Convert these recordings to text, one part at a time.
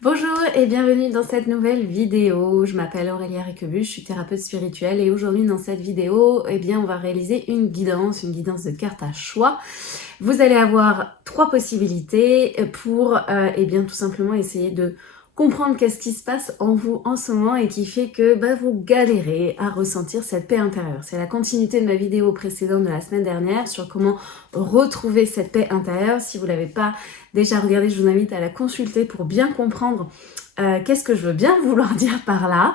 Bonjour et bienvenue dans cette nouvelle vidéo. Je m'appelle Aurélia Réquebuche, je suis thérapeute spirituelle et aujourd'hui dans cette vidéo, on va réaliser une guidance de cartes à choix. Vous allez avoir trois possibilités pour tout simplement essayer de comprendre qu'est-ce qui se passe en vous en ce moment et qui fait que vous galérez à ressentir cette paix intérieure. C'est la continuité de ma vidéo précédente de la semaine dernière sur comment retrouver cette paix intérieure. Si vous ne l'avez pas déjà regardée, je vous invite à la consulter pour bien comprendre qu'est-ce que je veux bien vouloir dire par là.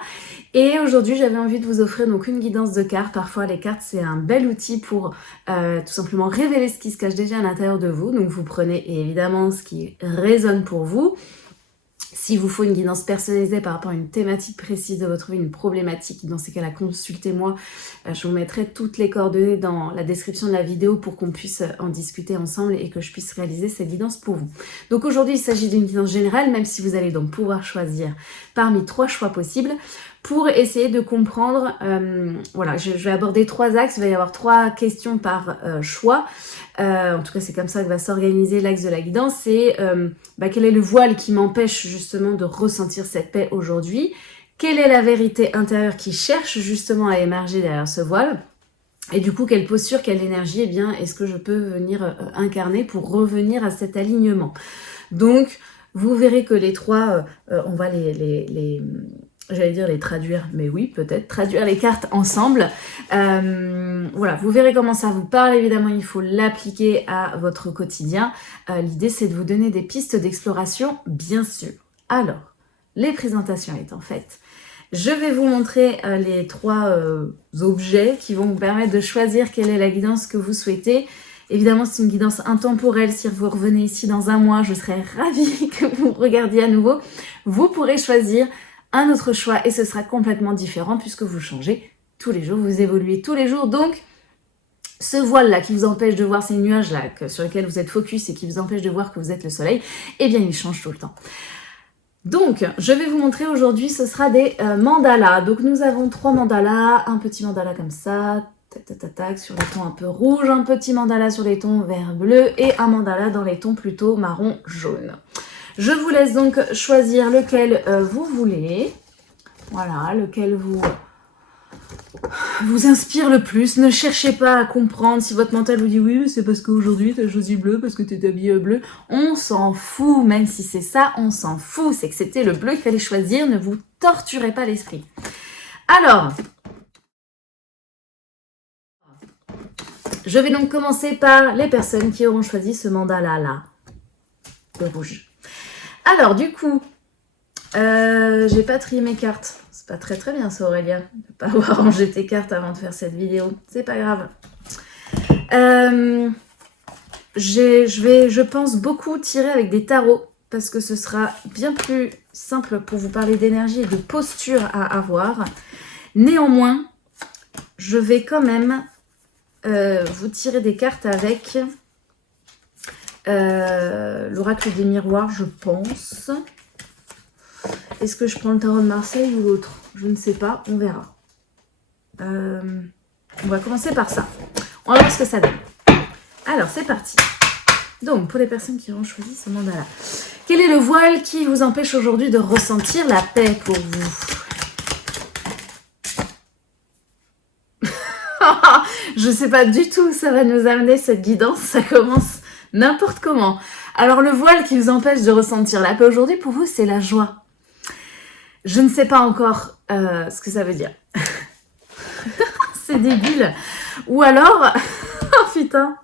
Et aujourd'hui, j'avais envie de vous offrir donc une guidance de cartes. Parfois, les cartes, c'est un bel outil pour tout simplement révéler ce qui se cache déjà à l'intérieur de vous. Donc, vous prenez évidemment ce qui résonne pour vous. S'il vous faut une guidance personnalisée par rapport à une thématique précise de votre vie, une problématique, dans ces cas-là, consultez-moi. Je vous mettrai toutes les coordonnées dans la description de la vidéo pour qu'on puisse en discuter ensemble et que je puisse réaliser cette guidance pour vous. Donc aujourd'hui, il s'agit d'une guidance générale, même si vous allez donc pouvoir choisir parmi trois choix possibles pour essayer de comprendre, je vais aborder trois axes, il va y avoir trois questions par choix. En tout cas, c'est comme ça que va s'organiser l'axe de la guidance. C'est quel est le voile qui m'empêche justement de ressentir cette paix aujourd'hui? Quelle est la vérité intérieure qui cherche justement à émerger derrière ce voile? Et du coup, quelle posture, quelle énergie est-ce que je peux venir incarner pour revenir à cet alignement? Donc, vous verrez que les trois, on va j'allais dire les traduire, mais oui, peut-être, traduire les cartes ensemble. Vous verrez comment ça vous parle. Évidemment, il faut l'appliquer à votre quotidien. L'idée, c'est de vous donner des pistes d'exploration, bien sûr. Alors, les présentations étant faites, je vais vous montrer les trois objets qui vont vous permettre de choisir quelle est la guidance que vous souhaitez. Évidemment, c'est une guidance intemporelle. Si vous revenez ici dans un mois, je serai ravie que vous regardiez à nouveau. Vous pourrez choisir un autre choix et ce sera complètement différent puisque vous changez tous les jours, vous évoluez tous les jours. Donc, ce voile-là qui vous empêche de voir ces nuages-là sur lesquels vous êtes focus et qui vous empêche de voir que vous êtes le soleil, il change tout le temps. Donc, je vais vous montrer aujourd'hui, ce sera des mandalas. Donc, nous avons trois mandalas, un petit mandala comme ça, tac, sur les tons un peu rouges, un petit mandala sur les tons vert-bleu et un mandala dans les tons plutôt marron-jaune. Je vous laisse donc choisir lequel vous voulez. Voilà, lequel vous inspire le plus. Ne cherchez pas à comprendre si votre mental vous dit oui, c'est parce qu'aujourd'hui tu as choisi bleu, parce que tu es habillé bleu. On s'en fout, même si c'est ça, on s'en fout. C'est que c'était le bleu qu'il fallait choisir. Ne vous torturez pas l'esprit. Alors, je vais donc commencer par les personnes qui auront choisi ce mandala-là, le rouge. Alors, du coup, j'ai pas trié mes cartes. C'est pas très bien ça, Aurélia, de pas avoir rangé tes cartes avant de faire cette vidéo. C'est pas grave. Je pense, beaucoup tirer avec des tarots parce que ce sera bien plus simple pour vous parler d'énergie et de posture à avoir. Néanmoins, je vais quand même vous tirer des cartes avec l'oracle des miroirs, je pense. Est-ce que je prends le tarot de Marseille ou l'autre? Je ne sais pas, on verra. On va commencer par ça. On va voir ce que ça donne. Alors, c'est parti. Donc, pour les personnes qui auront choisi ce mandala, quel est le voile qui vous empêche aujourd'hui de ressentir la paix pour vous? Je ne sais pas du tout où ça va nous amener cette guidance. Ça commence n'importe comment. Alors, le voile qui vous empêche de ressentir la paix aujourd'hui, pour vous, c'est la joie. Je ne sais pas encore ce que ça veut dire. C'est débile. Ou alors... oh putain.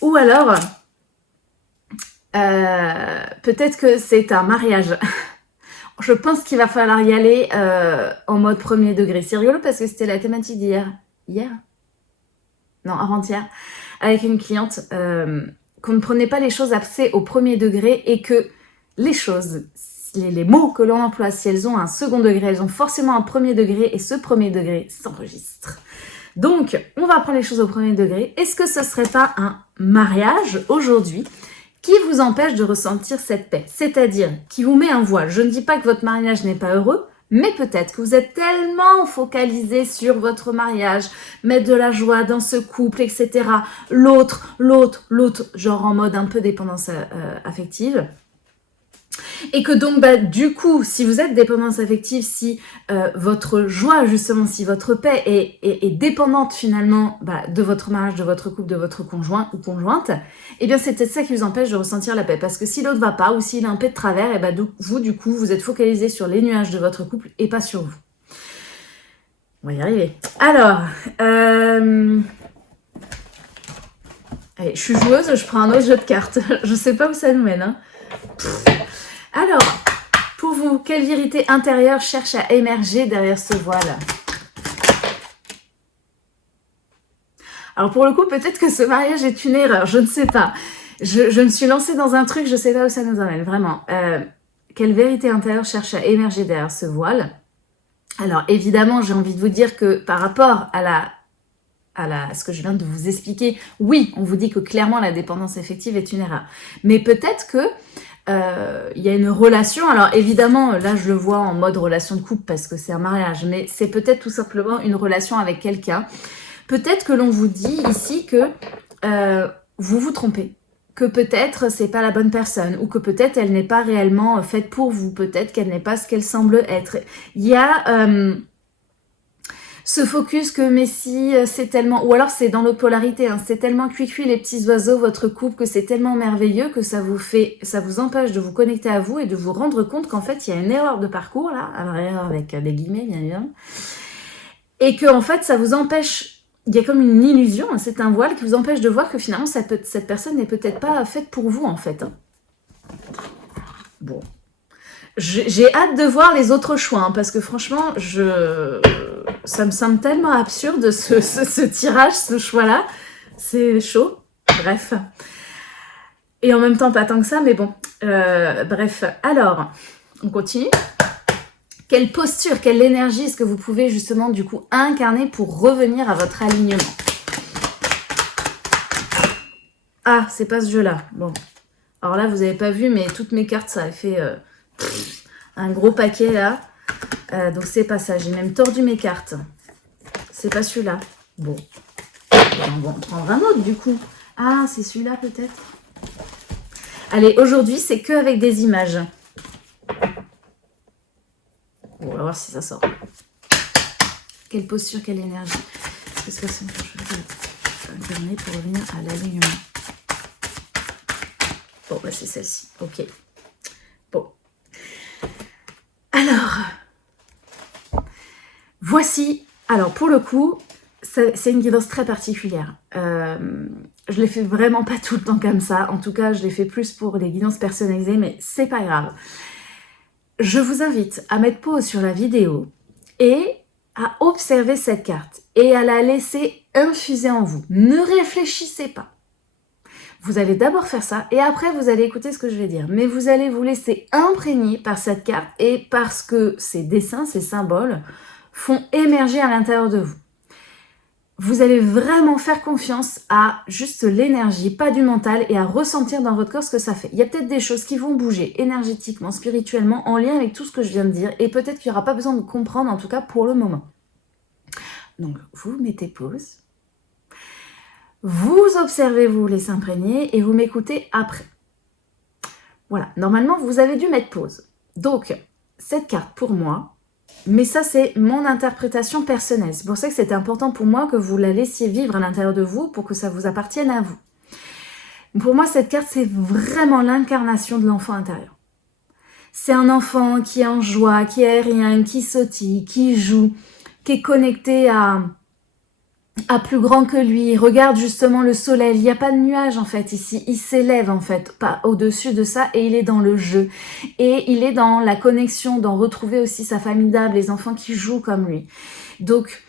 Ou alors... peut-être que c'est un mariage. Je pense qu'il va falloir y aller en mode premier degré. C'est rigolo parce que c'était la thématique d'hier. Hier? Non, avant-hier. Avec une cliente, qu'on ne prenait pas les choses assez au premier degré et que les choses... les mots que l'on emploie, si elles ont un second degré, elles ont forcément un premier degré et ce premier degré s'enregistre. Donc, on va prendre les choses au premier degré. Est-ce que ce serait pas un mariage aujourd'hui qui vous empêche de ressentir cette paix? C'est-à-dire qui vous met un voile. Je ne dis pas que votre mariage n'est pas heureux, mais peut-être que vous êtes tellement focalisé sur votre mariage, mettre de la joie dans ce couple, etc. L'autre, genre en mode un peu dépendance affective. Et que donc, bah, du coup, si vous êtes dépendance affective, si votre joie, justement, si votre paix est dépendante finalement bah, de votre mariage, de votre couple, de votre conjoint ou conjointe, eh bien c'est peut-être ça qui vous empêche de ressentir la paix. Parce que si l'autre va pas ou s'il a un paix de travers, et bah, vous, du coup, vous êtes focalisé sur les nuages de votre couple et pas sur vous. On va y arriver. Alors, allez, je suis joueuse, je prends un autre jeu de cartes. Je sais pas où ça nous mène. Hein. Alors, pour vous, quelle vérité intérieure cherche à émerger derrière ce voile? Alors pour le coup, peut-être que ce mariage est une erreur, je ne sais pas. Je me suis lancée dans un truc, je ne sais pas où ça nous emmène, vraiment. Quelle vérité intérieure cherche à émerger derrière ce voile? Alors évidemment, j'ai envie de vous dire que par rapport à ce que je viens de vous expliquer, oui, on vous dit que clairement la dépendance affective est une erreur. Mais peut-être que il y a une relation, alors évidemment, là je le vois en mode relation de couple parce que c'est un mariage, mais c'est peut-être tout simplement une relation avec quelqu'un. Peut-être que l'on vous dit ici que vous vous trompez, que peut-être c'est pas la bonne personne, ou que peut-être elle n'est pas réellement faite pour vous, peut-être qu'elle n'est pas ce qu'elle semble être. Il y a ce focus que mais si c'est tellement, ou alors c'est dans l'autre polarité, hein, c'est tellement cuit-cuit les petits oiseaux, votre couple, que c'est tellement merveilleux que ça vous empêche de vous connecter à vous et de vous rendre compte qu'en fait il y a une erreur de parcours là, alors erreur avec des guillemets bien évidemment, et que en fait ça vous empêche, il y a comme une illusion, hein, c'est un voile qui vous empêche de voir que finalement cette personne n'est peut-être pas faite pour vous en fait. Hein. Bon. J'ai hâte de voir les autres choix, hein, parce que franchement, ça me semble tellement absurde ce tirage, ce choix-là. C'est chaud. Bref. Et en même temps, pas tant que ça, mais bon. Bref. Alors, on continue. Quelle posture, quelle énergie est-ce que vous pouvez justement du coup incarner pour revenir à votre alignement? Ah, c'est pas ce jeu-là. Bon. Alors là, vous n'avez pas vu, mais toutes mes cartes, ça a fait... un gros paquet là, donc c'est pas ça, j'ai même tordu mes cartes, c'est pas celui-là. Bon, on va en prendre un autre du coup. Ah, c'est celui-là peut-être. Allez, aujourd'hui c'est que avec des images. Bon, on va voir si ça sort. Quelle posture, quelle énergie. Qu'est-ce que c'est pour revenir à l'alignement? Bon, bah c'est celle-ci, ok. Bon. Alors, voici, alors pour le coup, c'est une guidance très particulière. Je l'ai fait vraiment pas tout le temps comme ça. En tout cas, je l'ai fait plus pour les guidances personnalisées, mais c'est pas grave. Je vous invite à mettre pause sur la vidéo et à observer cette carte et à la laisser infuser en vous. Ne réfléchissez pas. Vous allez d'abord faire ça et après vous allez écouter ce que je vais dire. Mais vous allez vous laisser imprégner par cette carte et parce que ces dessins, ces symboles font émerger à l'intérieur de vous. Vous allez vraiment faire confiance à juste l'énergie, pas du mental, et à ressentir dans votre corps ce que ça fait. Il y a peut-être des choses qui vont bouger énergétiquement, spirituellement, en lien avec tout ce que je viens de dire et peut-être qu'il n'y aura pas besoin de comprendre, en tout cas pour le moment. Donc vous mettez pause. Vous observez, vous laissez imprégner et vous m'écoutez après. Voilà, normalement, vous avez dû mettre pause. Donc, cette carte pour moi, mais ça, c'est mon interprétation personnelle. C'est pour ça que c'était important pour moi que vous la laissiez vivre à l'intérieur de vous pour que ça vous appartienne à vous. Pour moi, cette carte, c'est vraiment l'incarnation de l'enfant intérieur. C'est un enfant qui est en joie, qui est aérien, qui sautille, qui joue, qui est connecté à plus grand que lui, regarde justement le soleil, il n'y a pas de nuage en fait ici, il s'élève en fait, pas au-dessus de ça et il est dans le jeu. Et il est dans la connexion, dans retrouver aussi sa famille d'âme, les enfants qui jouent comme lui. Donc,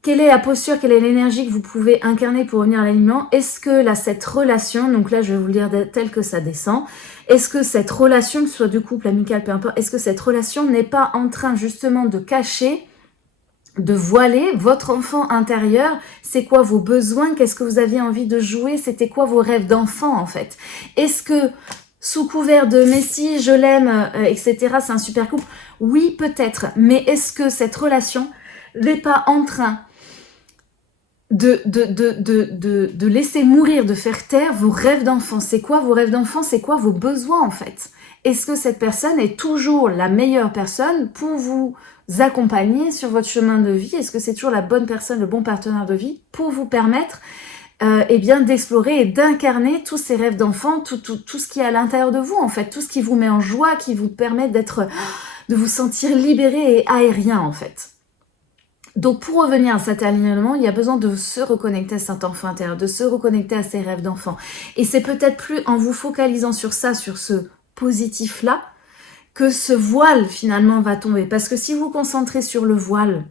quelle est la posture, quelle est l'énergie que vous pouvez incarner pour revenir à l'alignement? Est-ce que là, cette relation, donc là je vais vous le dire tel que ça descend, est-ce que cette relation, que ce soit du couple, amical, peu importe, est-ce que cette relation n'est pas en train justement de cacher, de voiler votre enfant intérieur? C'est quoi vos besoins? Qu'est-ce que vous aviez envie de jouer? C'était quoi vos rêves d'enfant en fait? Est-ce que sous couvert de mais si je l'aime, etc., c'est un super couple? Oui, peut-être, mais est-ce que cette relation n'est pas en train de laisser mourir, de faire taire vos rêves d'enfant? C'est quoi vos rêves d'enfant? C'est quoi vos besoins en fait? Est-ce que cette personne est toujours la meilleure personne pour vous accompagner sur votre chemin de vie? Est-ce que c'est toujours la bonne personne, le bon partenaire de vie pour vous permettre eh bien d'explorer et d'incarner tous ces rêves d'enfant, tout ce qui est à l'intérieur de vous en fait, tout ce qui vous met en joie, qui vous permet de vous sentir libéré et aérien en fait. Donc pour revenir à cet alignement, il y a besoin de se reconnecter à cet enfant intérieur, de se reconnecter à ses rêves d'enfant. Et c'est peut-être plus en vous focalisant sur ça, sur ce positif-là, que ce voile finalement va tomber. Parce que si vous vous concentrez sur le voile,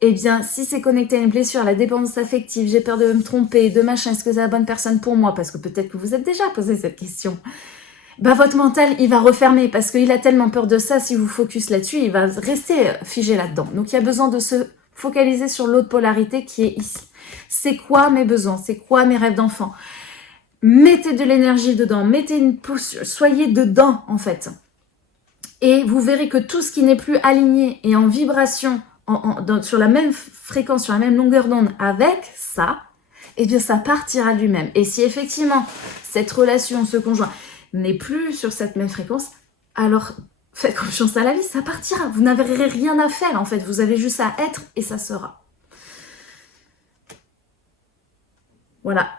eh bien, si c'est connecté à une blessure, à la dépendance affective, j'ai peur de me tromper, de machin, est-ce que c'est la bonne personne pour moi? Parce que peut-être que vous êtes déjà posé cette question. Bah, votre mental, il va refermer parce qu'il a tellement peur de ça, si vous focus là-dessus, il va rester figé là-dedans. Donc, il y a besoin de se focaliser sur l'autre polarité qui est ici. C'est quoi mes besoins? C'est quoi mes rêves d'enfant? Mettez de l'énergie dedans, mettez une pousse, soyez dedans en fait. Et vous verrez que tout ce qui n'est plus aligné et en vibration, sur la même fréquence, sur la même longueur d'onde avec ça, eh bien ça partira de lui-même. Et si effectivement cette relation, ce conjoint, n'est plus sur cette même fréquence, alors faites confiance à la vie, ça partira. Vous n'avez rien à faire en fait, vous avez juste à être et ça sera. Voilà,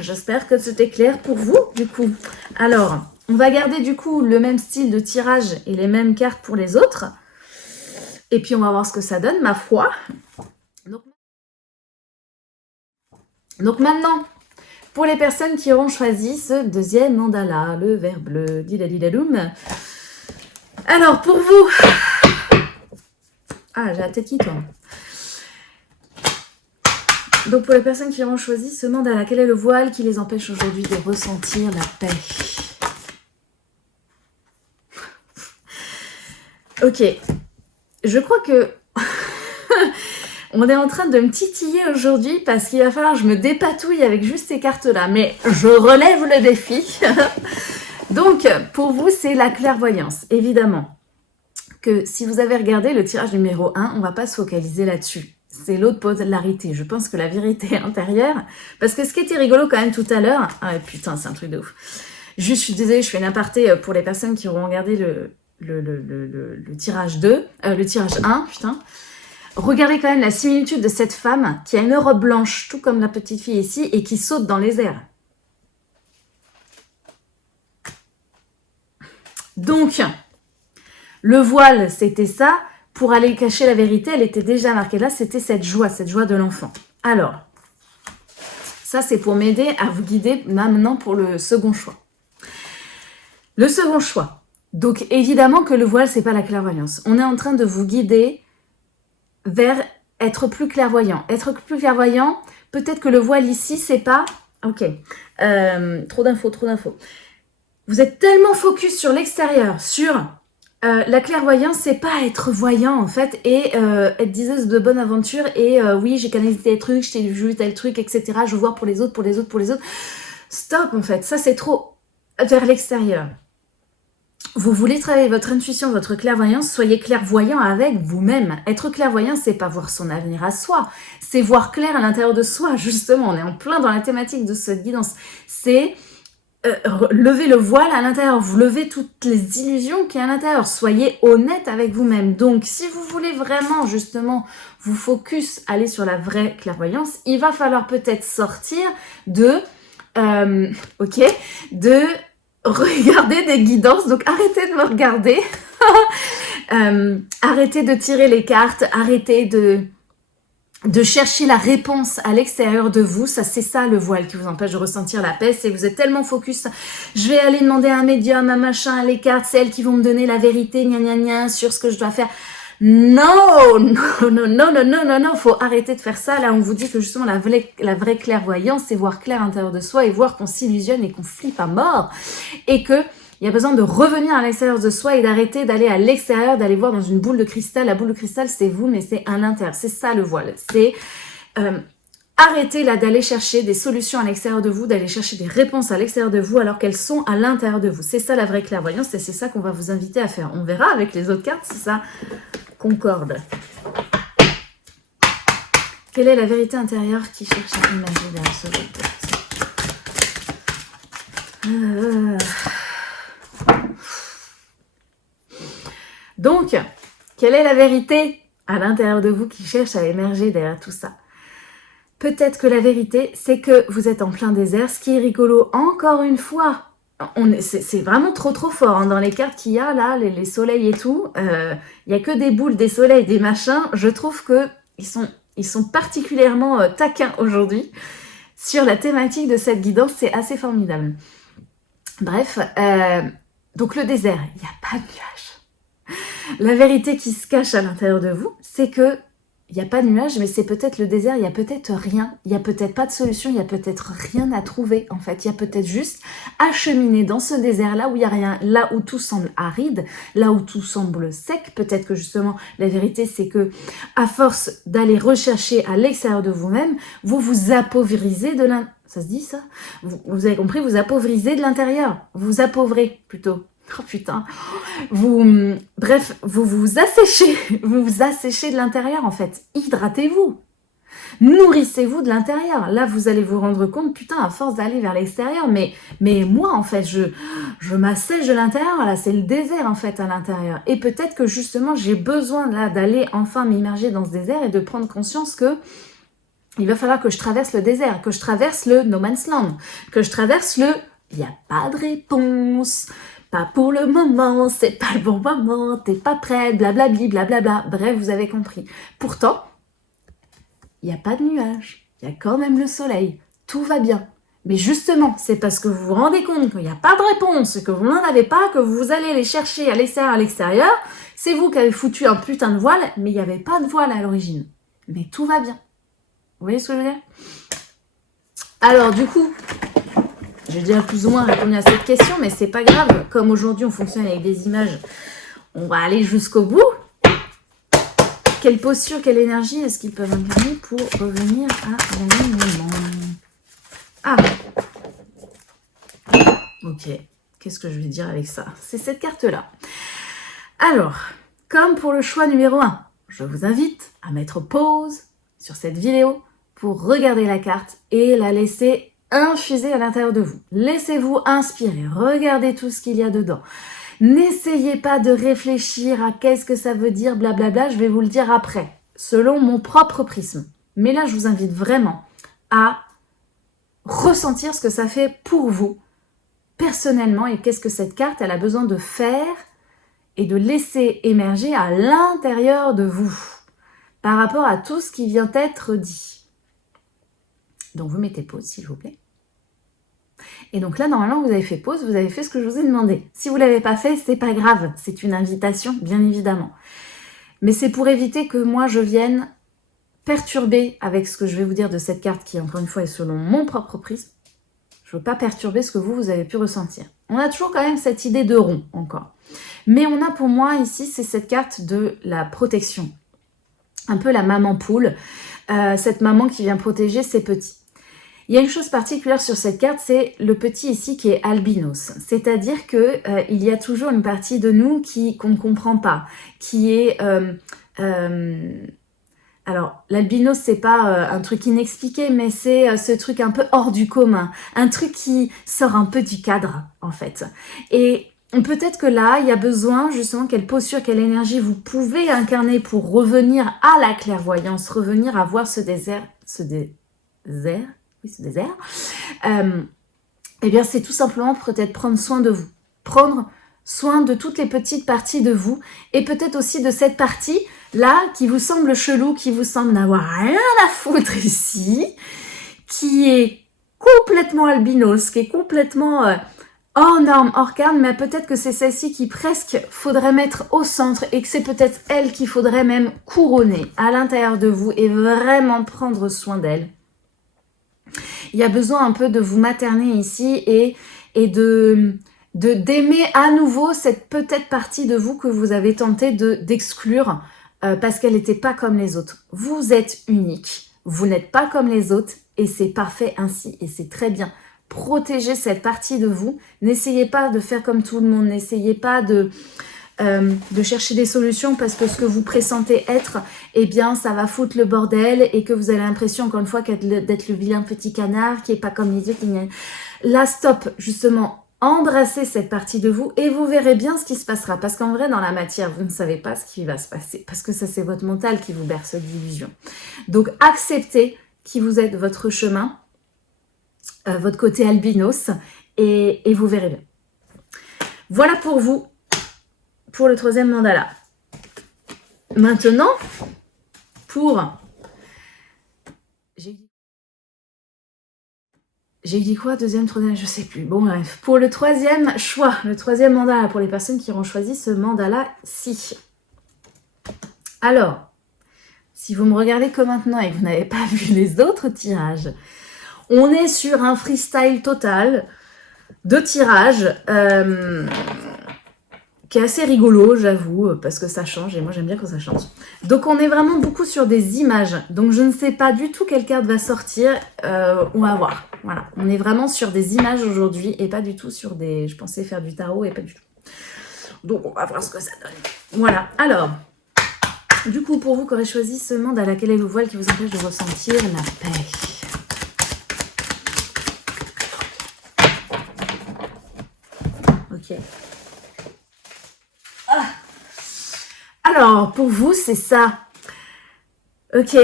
j'espère que c'était clair pour vous du coup. Alors, on va garder du coup le même style de tirage et les mêmes cartes pour les autres. Et puis on va voir ce que ça donne, ma foi. Donc maintenant, pour les personnes qui auront choisi ce deuxième mandala, le vert bleu, dilaliladoum. Alors pour vous... Ah, j'ai la tête qui tourne. Donc pour les personnes qui auront choisi ce mandala, quel est le voile qui les empêche aujourd'hui de ressentir la paix? Ok, je crois que on est en train de me titiller aujourd'hui parce qu'il va falloir que je me dépatouille avec juste ces cartes-là. Mais je relève le défi. Donc, pour vous, c'est la clairvoyance. Évidemment que si vous avez regardé le tirage numéro 1, on ne va pas se focaliser là-dessus. C'est l'autre polarité. Je pense que la vérité intérieure... Parce que ce qui était rigolo quand même tout à l'heure... Ah putain, c'est un truc de ouf. Juste, je suis désolée, je fais une aparté pour les personnes qui auront regardé le tirage 2, le tirage 1, putain. Regardez quand même la similitude de cette femme qui a une robe blanche, tout comme la petite fille ici, et qui saute dans les airs. Donc, le voile, c'était ça. Pour aller cacher la vérité, elle était déjà marquée là, c'était cette joie de l'enfant. Alors, ça c'est pour m'aider à vous guider maintenant pour le second choix. Le second choix. Donc, évidemment que le voile, c'est pas la clairvoyance. On est en train de vous guider vers être plus clairvoyant. Être plus clairvoyant, peut-être que le voile ici, c'est pas... Ok, trop d'infos. Vous êtes tellement focus sur l'extérieur, sur la clairvoyance, c'est pas être voyant en fait, et être diseuse de bonne aventure, et oui, j'ai canalisé tel truc, je t'ai vu tel truc, etc. Je veux voir pour les autres. Stop en fait, ça c'est trop vers l'extérieur. Vous voulez travailler votre intuition, votre clairvoyance, soyez clairvoyant avec vous-même. Être clairvoyant, c'est pas voir son avenir à soi, c'est voir clair à l'intérieur de soi, justement. On est en plein dans la thématique de cette guidance. C'est lever le voile à l'intérieur, vous levez toutes les illusions qu'il y a à l'intérieur. Soyez honnête avec vous-même. Donc, si vous voulez vraiment, justement, vous focus, aller sur la vraie clairvoyance, il va falloir peut-être sortir de... regarder des guidances, donc arrêtez de me regarder, arrêtez de tirer les cartes, arrêtez de chercher la réponse à l'extérieur de vous. Ça, c'est ça le voile qui vous empêche de ressentir la paix, c'est que vous êtes tellement focus, je vais aller demander à un médium, à machin, les cartes, c'est elles qui vont me donner la vérité, gna gna gna, sur ce que je dois faire. Non, faut arrêter de faire ça. Là, on vous dit que justement la vraie clairvoyance, c'est voir clair à l'intérieur de soi et voir qu'on s'illusionne et qu'on flippe à mort, et que il y a besoin de revenir à l'extérieur de soi et d'arrêter d'aller à l'extérieur, d'aller voir dans une boule de cristal. La boule de cristal, c'est vous, mais c'est à l'intérieur. C'est ça le voile. C'est arrêtez là d'aller chercher des solutions à l'extérieur de vous, d'aller chercher des réponses à l'extérieur de vous alors qu'elles sont à l'intérieur de vous. C'est ça la vraie clairvoyance et c'est ça qu'on va vous inviter à faire. On verra avec les autres cartes si ça concorde. Quelle est la vérité intérieure qui cherche à imaginer derrière ce jeu de cartes? Donc, quelle est la vérité à l'intérieur de vous qui cherche à émerger derrière tout ça? Peut-être que la vérité, c'est que vous êtes en plein désert. Ce qui est rigolo, encore une fois, c'est vraiment trop fort hein, dans les cartes qu'il y a là, les soleils et tout. Il n'y a que des boules, des soleils, des machins. Je trouve qu'ils sont particulièrement taquins aujourd'hui sur la thématique de cette guidance. C'est assez formidable. Bref, donc le désert, il n'y a pas de nuages. La vérité qui se cache à l'intérieur de vous, c'est que il n'y a pas de nuages, mais c'est peut-être le désert, il n'y a peut-être rien, il n'y a peut-être pas de solution, il n'y a peut-être rien à trouver en fait. Il y a peut-être juste à cheminer dans ce désert là où il n'y a rien, là où tout semble aride, là où tout semble sec. Peut-être que justement la vérité c'est que à force d'aller rechercher à l'extérieur de vous-même, vous vous appauvrissez de l'intérieur. Ça se dit ça? Vous avez compris, vous appauvrissez de l'intérieur, vous appauvrez plutôt. Oh putain, bref, vous vous asséchez de l'intérieur en fait. Hydratez-vous, nourrissez-vous de l'intérieur. Là, vous allez vous rendre compte, putain, à force d'aller vers l'extérieur, mais moi en fait, je m'assèche de l'intérieur. Là, c'est le désert en fait à l'intérieur. Et peut-être que justement, j'ai besoin là d'aller enfin m'immerger dans ce désert et de prendre conscience que il va falloir que je traverse le désert, que je traverse le no man's land, que je traverse le il n'y a pas de réponse. Pas pour le moment, c'est pas le bon moment, t'es pas prête, blablabli, blablabla. Bref, vous avez compris. Pourtant, il n'y a pas de nuages, il y a quand même le soleil, tout va bien. Mais justement, c'est parce que vous vous rendez compte qu'il n'y a pas de réponse, que vous n'en avez pas, que vous allez les chercher à l'extérieur, c'est vous qui avez foutu un putain de voile, mais il n'y avait pas de voile à l'origine. Mais tout va bien. Vous voyez ce que je veux dire? Alors du coup, j'ai déjà plus ou moins répondu à cette question, mais c'est pas grave. Comme aujourd'hui, on fonctionne avec des images, on va aller jusqu'au bout. Quelle posture, quelle énergie est-ce qu'ils peuvent incarner pour revenir à l'alignement? Ah! Ok. Qu'est-ce que je vais dire avec ça? C'est cette carte-là. Alors, comme pour le choix numéro 1, je vous invite à mettre pause sur cette vidéo pour regarder la carte et la laisser infuser à l'intérieur de vous. Laissez-vous inspirer, regardez tout ce qu'il y a dedans. N'essayez pas de réfléchir à qu'est-ce que ça veut dire, blablabla, je vais vous le dire après, selon mon propre prisme. Mais là, je vous invite vraiment à ressentir ce que ça fait pour vous, personnellement, et qu'est-ce que cette carte, elle a besoin de faire et de laisser émerger à l'intérieur de vous, par rapport à tout ce qui vient d'être dit. Donc vous mettez pause s'il vous plaît. Et donc là normalement vous avez fait pause, vous avez fait ce que je vous ai demandé. Si vous ne l'avez pas fait, c'est pas grave, c'est une invitation bien évidemment. Mais c'est pour éviter que moi je vienne perturber avec ce que je vais vous dire de cette carte qui encore une fois est selon mon propre prisme. Je ne veux pas perturber ce que vous avez pu ressentir. On a toujours quand même cette idée de rond encore. Mais on a pour moi ici, c'est cette carte de la protection. Un peu la maman poule, cette maman qui vient protéger ses petits. Il y a une chose particulière sur cette carte, c'est le petit ici qui est albinos. C'est-à-dire que il y a toujours une partie de nous qu'on ne comprend pas, qui est... alors, l'albinos, c'est pas un truc inexpliqué, mais c'est ce truc un peu hors du commun, un truc qui sort un peu du cadre, en fait. Et peut-être que là, il y a besoin, justement, quelle posture, quelle énergie vous pouvez incarner pour revenir à la clairvoyance, revenir à voir ce désert, eh bien c'est tout simplement peut-être prendre soin de vous, prendre soin de toutes les petites parties de vous et peut-être aussi de cette partie là qui vous semble chelou, qui vous semble n'avoir rien à foutre ici, qui est complètement albinos, qui est complètement hors norme, hors cadre, mais peut-être que c'est celle-ci qui presque faudrait mettre au centre et que c'est peut-être elle qu'il faudrait même couronner à l'intérieur de vous et vraiment prendre soin d'elle. Il y a besoin un peu de vous materner ici et d'aimer à nouveau cette peut-être partie de vous que vous avez tenté d'exclure parce qu'elle n'était pas comme les autres. Vous êtes unique, vous n'êtes pas comme les autres et c'est parfait ainsi et c'est très bien. Protégez cette partie de vous, n'essayez pas de faire comme tout le monde, n'essayez pas de chercher des solutions parce que ce que vous pressentez être, eh bien ça va foutre le bordel et que vous avez l'impression encore une fois d'être le vilain petit canard qui est pas comme les autres. Là stop, justement, Embrassez cette partie de vous et vous verrez bien ce qui se passera. Parce qu'en vrai, dans la matière, vous ne savez pas ce qui va se passer. Parce que ça, c'est votre mental qui vous berce d'illusions. Donc, acceptez qui vous êtes, votre chemin, votre côté albinos, et vous verrez bien. Voilà pour vous, pour le troisième mandala. Maintenant, pour... J'ai dit quoi? Deuxième, troisième, je sais plus. Bon bref, pour le troisième choix, le troisième mandala, pour les personnes qui auront choisi ce mandala-ci. Alors, si vous me regardez comme maintenant et que vous n'avez pas vu les autres tirages, on est sur un freestyle total de tirages qui est assez rigolo, j'avoue, parce que ça change, et moi j'aime bien quand ça change. Donc on est vraiment beaucoup sur des images, donc je ne sais pas du tout quelle carte va sortir, on va voir. Voilà, on est vraiment sur des images aujourd'hui, et pas du tout sur des... Je pensais faire du tarot, et pas du tout. Donc on va voir ce que ça donne. Voilà, alors, du coup, pour vous qui aurez choisi ce mandala, quel est le voile qui vous empêche de ressentir la paix? Ok. Alors, pour vous, c'est ça. Ok,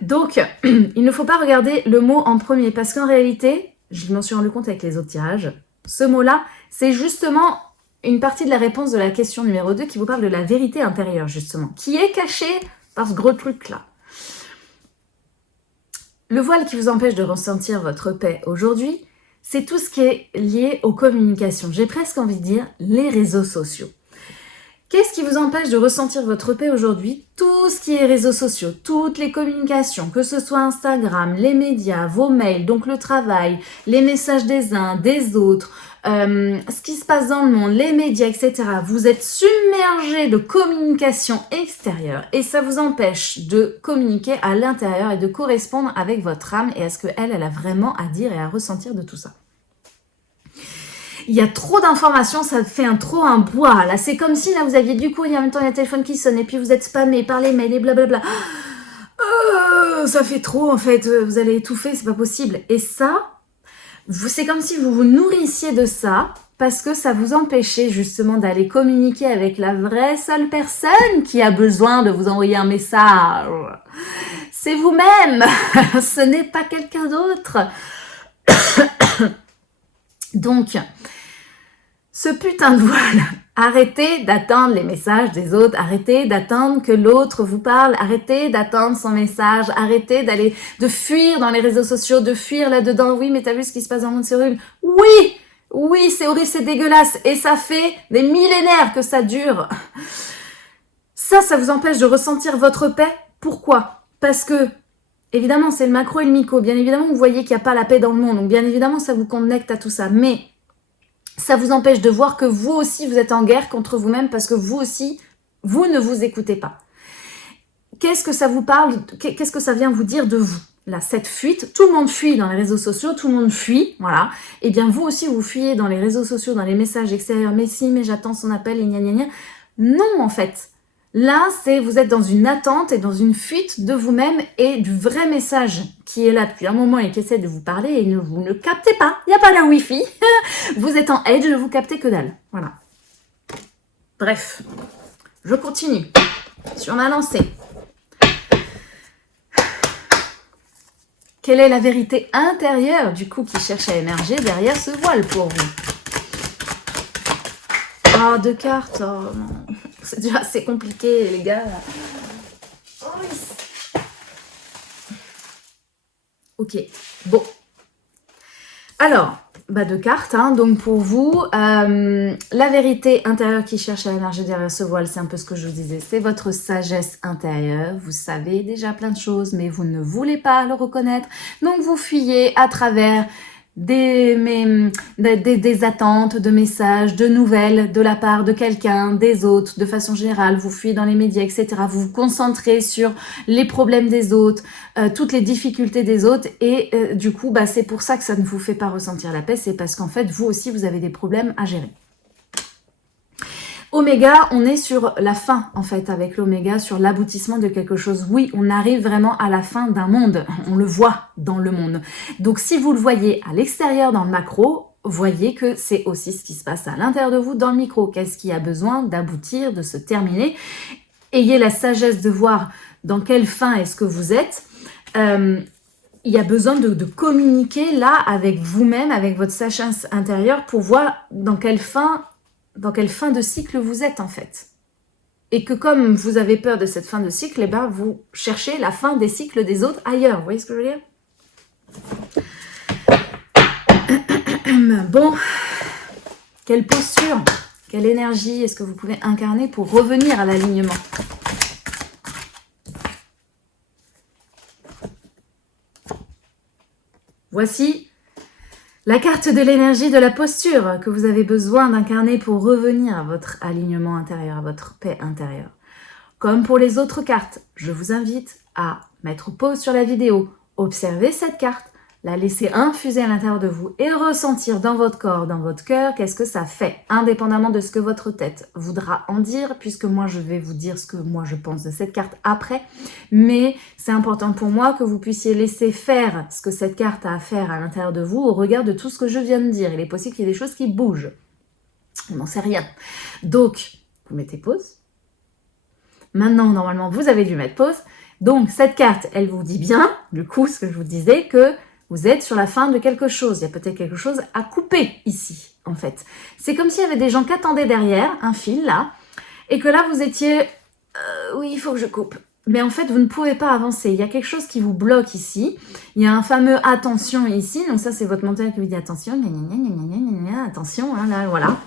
donc, il ne faut pas regarder le mot en premier, parce qu'en réalité, je m'en suis rendu compte avec les autres tirages, ce mot-là, c'est justement une partie de la réponse de la question numéro 2 qui vous parle de la vérité intérieure, justement, qui est cachée par ce gros truc-là. Le voile qui vous empêche de ressentir votre paix aujourd'hui, c'est tout ce qui est lié aux communications. J'ai presque envie de dire les réseaux sociaux. Qu'est-ce qui vous empêche de ressentir votre paix aujourd'hui? Tout ce qui est réseaux sociaux, toutes les communications, que ce soit Instagram, les médias, vos mails, donc le travail, les messages des uns, des autres, ce qui se passe dans le monde, les médias, etc. Vous êtes submergé de communication extérieure et ça vous empêche de communiquer à l'intérieur et de correspondre avec votre âme et à ce qu'elle a vraiment à dire et à ressentir de tout ça. Il y a trop d'informations, ça fait trop un bois. Là, c'est comme si là vous aviez du courrier, en même temps il y a le téléphone qui sonne et puis vous êtes spammé par les mails et blablabla. Ça fait trop en fait, vous allez étouffer, c'est pas possible. Et ça, c'est comme si vous vous nourrissiez de ça parce que ça vous empêchait justement d'aller communiquer avec la vraie seule personne qui a besoin de vous envoyer un message. C'est vous-même, ce n'est pas quelqu'un d'autre. Donc, ce putain de voile, arrêtez d'attendre les messages des autres, arrêtez d'attendre que l'autre vous parle, arrêtez d'attendre son message, arrêtez de fuir dans les réseaux sociaux, de fuir là-dedans. Oui, mais t'as vu ce qui se passe dans le monde, c'est horrible. Oui, c'est horrible, c'est dégueulasse. Et ça fait des millénaires que ça dure. Ça vous empêche de ressentir votre paix. Pourquoi? Parce que, évidemment, c'est le macro et le micro. Bien évidemment, vous voyez qu'il n'y a pas la paix dans le monde. Donc, bien évidemment, ça vous connecte à tout ça. Mais ça vous empêche de voir que vous aussi, vous êtes en guerre contre vous-même parce que vous aussi, vous ne vous écoutez pas. Qu'est-ce que ça vous parle? Qu'est-ce que ça vient vous dire de vous? Là, cette fuite, tout le monde fuit dans les réseaux sociaux, tout le monde fuit, voilà. Et bien, vous aussi, vous fuyez dans les réseaux sociaux, dans les messages extérieurs. Mais si, mais j'attends son appel et gna gna gna. Non, en fait. Là, vous êtes dans une attente et dans une fuite de vous-même et du vrai message qui est là depuis un moment et qui essaie de vous parler et vous ne captez pas. Il n'y a pas la Wi-Fi. Vous êtes en edge, vous captez que dalle. Voilà. Bref, je continue sur ma lancée. Quelle est la vérité intérieure du coup qui cherche à émerger derrière ce voile pour vous? Oh, 2 cartes. Oh non. C'est déjà assez compliqué, les gars. Oh, oui. Ok, bon. Alors, 2 cartes. Hein. Donc, pour vous, la vérité intérieure qui cherche à émerger derrière ce voile, c'est un peu ce que je vous disais. C'est votre sagesse intérieure. Vous savez déjà plein de choses, mais vous ne voulez pas le reconnaître. Donc, vous fuyez à travers des attentes, de messages, de nouvelles de la part de quelqu'un, des autres, de façon générale, vous fuyez dans les médias, etc. Vous vous concentrez sur les problèmes des autres, toutes les difficultés des autres et du coup, c'est pour ça que ça ne vous fait pas ressentir la paix, c'est parce qu'en fait, vous aussi, vous avez des problèmes à gérer. Oméga, on est sur la fin en fait avec l'oméga, sur l'aboutissement de quelque chose. Oui, on arrive vraiment à la fin d'un monde, on le voit dans le monde. Donc si vous le voyez à l'extérieur dans le macro, voyez que c'est aussi ce qui se passe à l'intérieur de vous dans le micro. Qu'est-ce qui a besoin d'aboutir, de se terminer? Ayez la sagesse de voir dans quelle fin est-ce que vous êtes. Il y a besoin de communiquer là avec vous-même, avec votre sagesse intérieure pour voir dans quelle fin de cycle vous êtes en fait. Et que comme vous avez peur de cette fin de cycle, eh ben vous cherchez la fin des cycles des autres ailleurs. Vous voyez ce que je veux dire? Bon, quelle posture, quelle énergie est-ce que vous pouvez incarner pour revenir à l'alignement? Voici la carte de l'énergie de la posture que vous avez besoin d'incarner pour revenir à votre alignement intérieur, à votre paix intérieure. Comme pour les autres cartes, je vous invite à mettre pause sur la vidéo, observer cette carte, la laisser infuser à l'intérieur de vous et ressentir dans votre corps, dans votre cœur, qu'est-ce que ça fait, indépendamment de ce que votre tête voudra en dire, puisque moi je vais vous dire ce que moi je pense de cette carte après, mais c'est important pour moi que vous puissiez laisser faire ce que cette carte a à faire à l'intérieur de vous au regard de tout ce que je viens de dire. Il est possible qu'il y ait des choses qui bougent, on n'en sait rien. Donc, vous mettez pause. Maintenant, normalement, vous avez dû mettre pause. Donc, cette carte, elle vous dit bien, du coup, ce que je vous disais, que vous êtes sur la fin de quelque chose. Il y a peut-être quelque chose à couper ici, en fait. C'est comme s'il y avait des gens qui attendaient derrière, un fil, là, et que là, vous étiez... oui, il faut que je coupe. Mais en fait, vous ne pouvez pas avancer. Il y a quelque chose qui vous bloque ici. Il y a un fameux « attention » ici. Donc ça, c'est votre mental qui vous dit « attention, attention, hein, là, voilà ».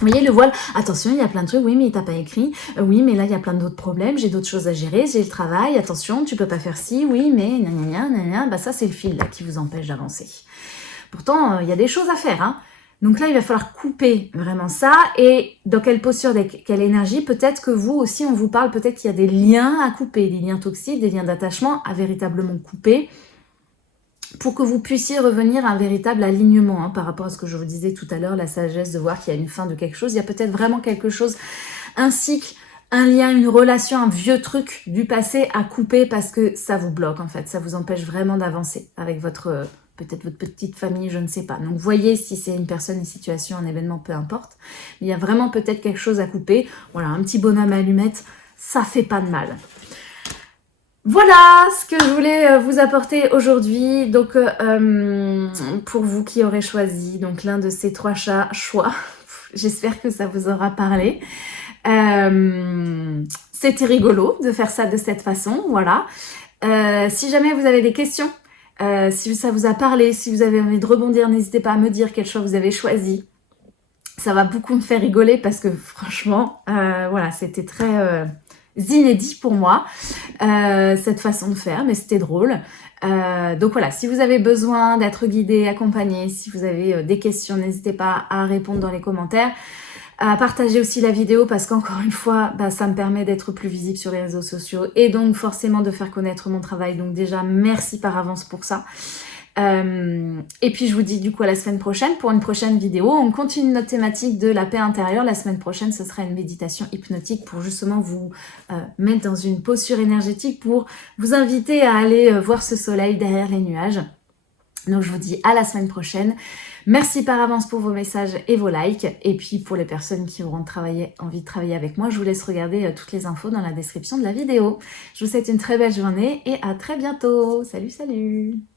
Vous voyez le voile, attention, il y a plein de trucs, oui, mais il t'a pas écrit, oui, mais là, il y a plein d'autres problèmes, j'ai d'autres choses à gérer, j'ai le travail, attention, tu peux pas faire ci, oui, mais bah ça, c'est le fil là, qui vous empêche d'avancer. Pourtant, il y a des choses à faire, hein. Donc là, il va falloir couper vraiment ça, et dans quelle posture, quelle énergie, peut-être que vous aussi, on vous parle, peut-être qu'il y a des liens à couper, des liens toxiques, des liens d'attachement à véritablement couper, pour que vous puissiez revenir à un véritable alignement, hein, par rapport à ce que je vous disais tout à l'heure, la sagesse de voir qu'il y a une fin de quelque chose. Il y a peut-être vraiment quelque chose, un cycle, un lien, une relation, un vieux truc du passé à couper parce que ça vous bloque en fait. Ça vous empêche vraiment d'avancer avec votre, peut-être votre petite famille, je ne sais pas. Donc voyez si c'est une personne, une situation, un événement, peu importe. Il y a vraiment peut-être quelque chose à couper. Voilà, un petit bonhomme à allumettes, ça fait pas de mal. Voilà ce que je voulais vous apporter aujourd'hui. Donc, pour vous qui aurez choisi donc l'un de ces trois choix, j'espère que ça vous aura parlé. C'était rigolo de faire ça de cette façon, voilà. Si jamais vous avez des questions, si ça vous a parlé, si vous avez envie de rebondir, n'hésitez pas à me dire quel choix vous avez choisi. Ça va beaucoup me faire rigoler parce que franchement, voilà, c'était très... inédit pour moi, cette façon de faire, mais c'était drôle. Donc voilà, si vous avez besoin d'être guidé, accompagné, si vous avez des questions, n'hésitez pas à répondre dans les commentaires, à partager aussi la vidéo parce qu'encore une fois, ça me permet d'être plus visible sur les réseaux sociaux et donc forcément de faire connaître mon travail. Donc déjà, merci par avance pour ça. Et puis je vous dis du coup à la semaine prochaine pour une prochaine vidéo. On continue notre thématique de la paix intérieure. La semaine prochaine, ce sera une méditation hypnotique pour justement vous mettre dans une posture énergétique pour vous inviter à aller voir ce soleil derrière les nuages. Donc je vous dis à la semaine prochaine. Merci par avance pour vos messages et vos likes. Et puis pour les personnes qui auront envie de travailler avec moi, je vous laisse regarder toutes les infos dans la description de la vidéo. Je vous souhaite une très belle journée et à très bientôt. Salut, salut!